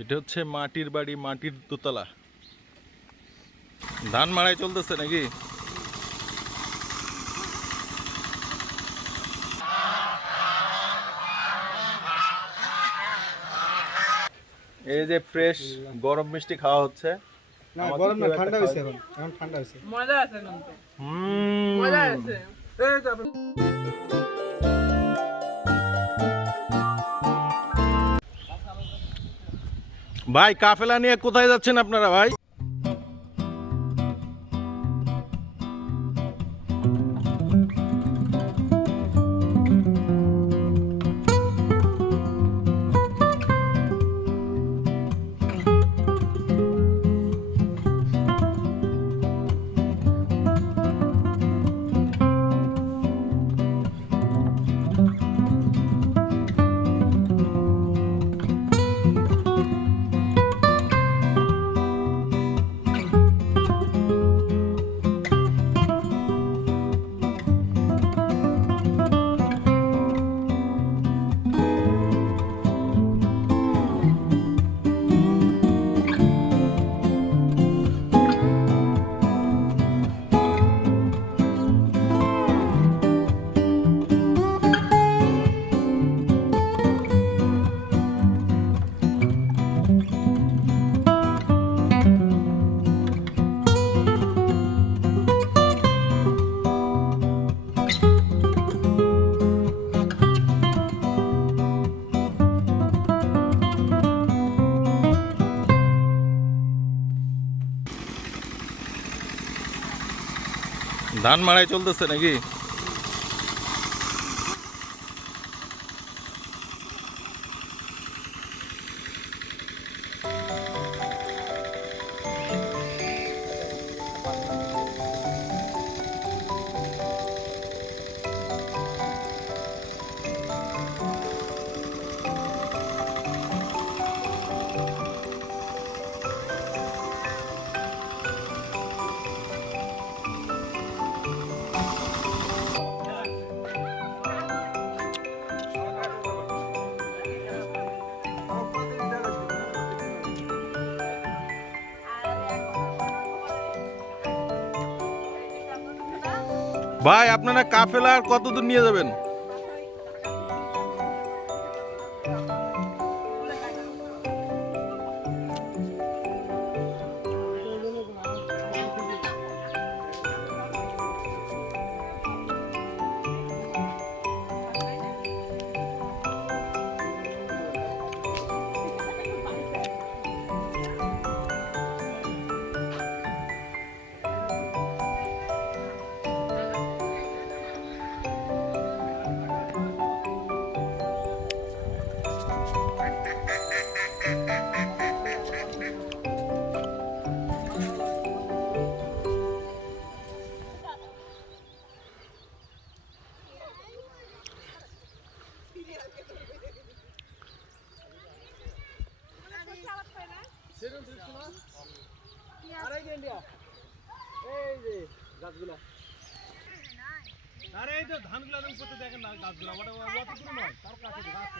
এটা হচ্ছে মাটির বাড়ি মাটির দোতলা। ধান মাড়াই চলতেছে নাকি? এই যে ফ্রেশ গরম মিষ্টি খাওয়া হচ্ছে। না গরম না ঠান্ডা হয়েছে এখন এখন ঠান্ডা হয়েছে। মজা আছে কিন্তু। হুম। মজা আছে। ভাই কাফেলা নিয়ে কোথায় যাচ্ছেন আপনারা ভাই? ধান মাড়াই চলতেছে নাকি? ভাই আপনারা কাফেলা আর কতদূর নিয়ে যাবেন? আরে এই তো ধানগুলো করতে দেখেন না গাছগুলো ওটা অত নয়। তার কাছে গাছ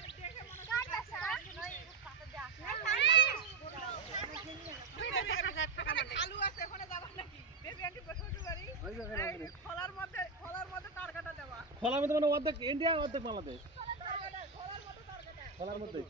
এই খোলার মধ্যে খোলার মধ্যে তার কাটা দেওয়া খোলার মধ্যে মানে অর্ধেক ইন্ডিয়া অর্ধেক বাংলাদেশ খোলার মধ্যে।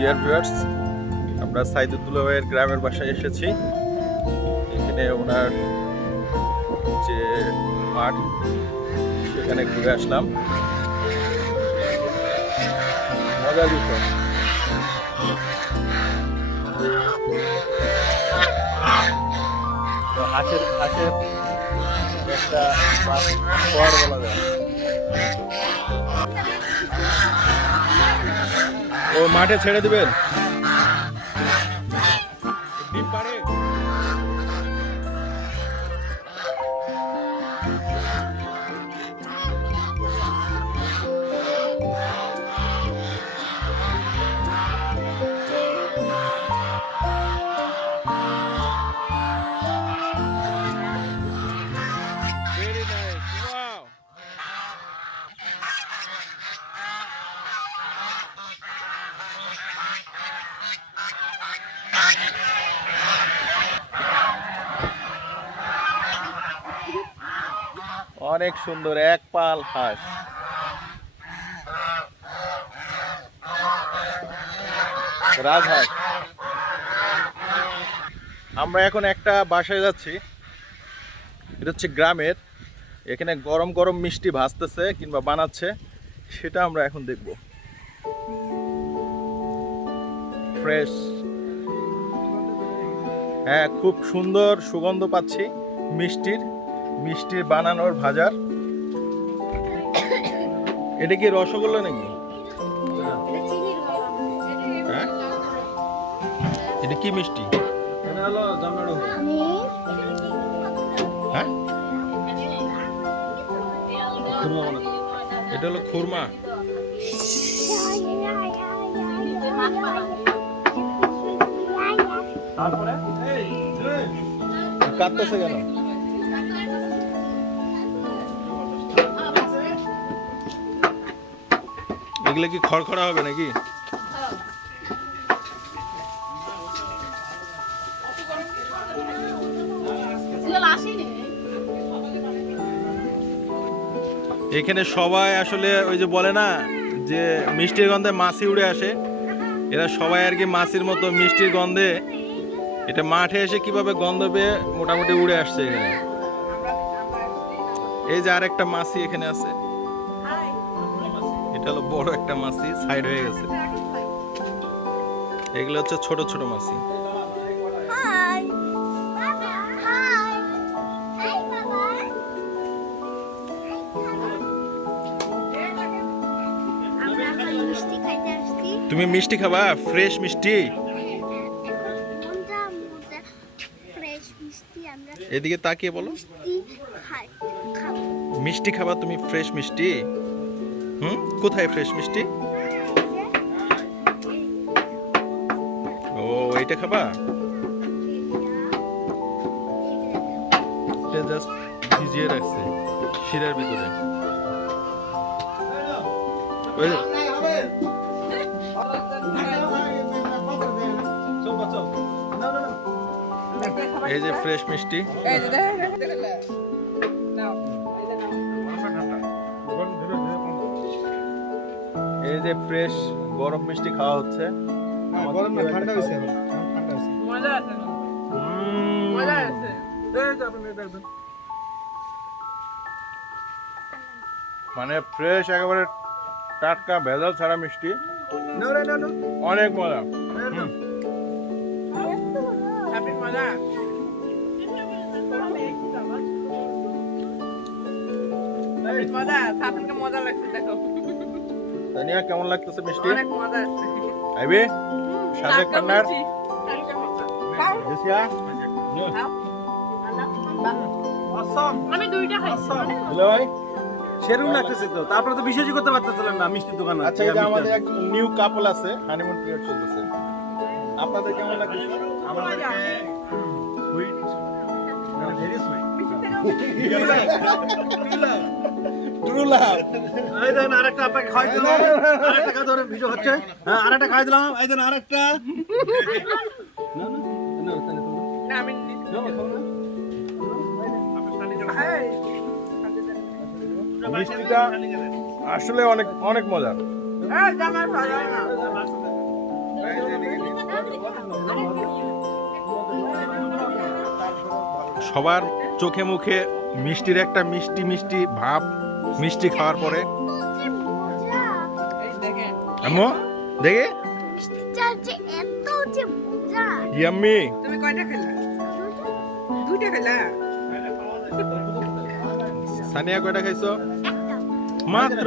ডিয়ার ভিউয়ার্স আমরা সাইদুদ্দুল্লাহ ভাইয়ের গ্রামের বাসায় এসেছি। এখানে ওনার যে মাঠ, সেখানে ঘুরে আসলাম। মজার বিষয় হাঁসের হাঁসের একটা বলা যায়। ও মাঠে ছেড়ে দিবেন? অনেক সুন্দর, এক পাল হাঁস। রাজহাঁস। আমরা এখন একটা বাসায় যাচ্ছি। এটা হচ্ছে গ্রামের। এখানে গরম গরম মিষ্টি ভাজতেছে কিংবা বানাচ্ছে, সেটা আমরা এখন দেখব। ফ্রেশ হ্যাঁ খুব সুন্দর সুগন্ধ পাচ্ছি মিষ্টির। মিষ্টির বানানোর ভাজার এটা কি রসগোল্লা নাকি? হ্যাঁ? এটা কি মিষ্টি? এটা হলো হ্যাঁ এটা হলো খুরমা। কাঁদতেছে কেন? এগুলো কি খড়খড়া হবে নাকি? এখানে সবাই আসলে ওই যে বলে না, যে মিষ্টির গন্ধে মাছি উড়ে আসে। এরা সবাই আর কি মাছির মতো মিষ্টির গন্ধে। এটা মাঠে এসে কীভাবে গন্ধ পেয়ে মোটামুটি উড়ে আসছে এখানে। এই যে আরেকটা মাছি এখানে আছে। এটা হলো বড় একটা মাছি সাইড হয়ে গেছে। এগুলো হচ্ছে ছোট ছোট মাছি। তুমি মিষ্টি খাবা? ফ্রেশ মিষ্টি? এদিকে তাকিয়ে বলো। মিষ্টি খাবা। তুমি ফ্রেশ মিষ্টি? হুম? কোথায় ফ্রেশ মিষ্টি? ও এইটা খাবা? এটা জাস্ট ভিজিয়ে রাখছে শিরার ভিতরে। এই যে ফ্রেশ মিষ্টি। ফ্রেশ গরম মিষ্টি খাওয়া হচ্ছে। গরম না ঠান্ডা হয়েছে ঠান্ডা হয়েছে। মজা আছে। মজা মানে ফ্রেশ একেবারে টাটকা ভেজাল ছাড়া মিষ্টি। অনেক মজা। মজা। মজা মজা লাগছে দেখো। তানিয়া কেমন লাগতেছে মিষ্টি? অনেক মজা আছে। আইবি টাটকা মজা। দেশিয়া। আমি দুইটা খাইছি হ্যালো ভাই। সেরকম লাগতেছে তো। তারপরে তো বিশেষই করতে পারতেছিলেন না মিষ্টির দোকান আচ্ছা আমাদের এক নিউ কাপল আছে হানিমুন পিরিয়ড চলতেছে। আপনাদের কেমন লাগতেছে? আমাদেরকে sweet very sweet true love এই দেখেন আরেকটা আপনাকে খাই দিলাম। আরেকটা খাই ধরে ভিডিও হচ্ছে। হ্যাঁ আরেকটা খাই দিলাম। এই দেখেন আরেকটা। না না না আমি মিষ্টিটা আসলে অনেক অনেক মজার। সবার চোখে মুখে মিষ্টির একটা মিষ্টি মিষ্টি ভাব মিষ্টি খাওয়ার পরে। আম্মু দেখে। ইয়াম্মি। তুমি কয়টা খেলা? দুইটা খেলা? সানিয়া কয়টা খাইছো? মাত্র?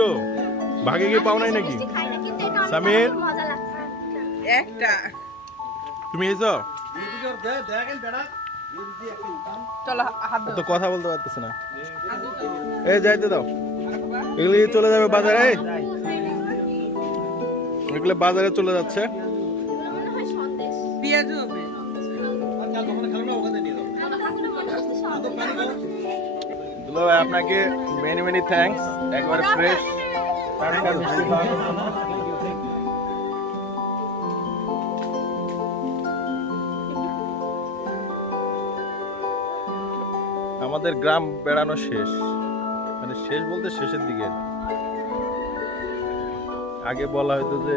ভাগে কি পাও নাই নাকি? সামির? একটা। তুমি হাত তো কথা বলতে পারতেছে না। এই যাইতে দাও। এগুলি চলে যাবে বাজারে? এগুলো বাজারে চলে যাচ্ছে। আপনাকে মেনি মেনি থ্যাঙ্কস একবারে ফ্রেশ টাটকা মিষ্টি আমাদের গ্রাম বেড়ানো শেষ। মানে শেষ বলতে শেষের দিকে আগে বলা হতো যে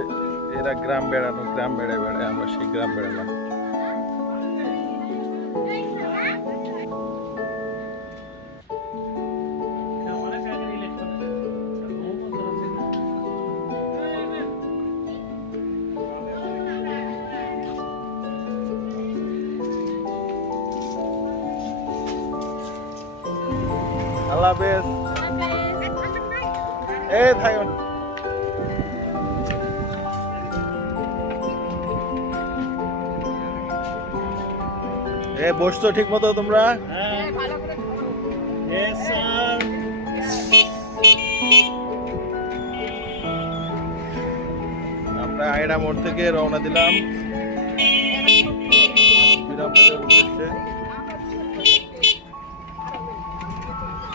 এরা গ্রাম বেড়ানো, গ্রাম বেড়ায় বেড়ায়, আমরা সেই গ্রাম বেড়ালাম। এ বসছো ঠিক মতো তোমরা. আমরা আয়রা মোড় থেকে রওনা দিলাম। বিরামপুরের উদ্দেশ্যে।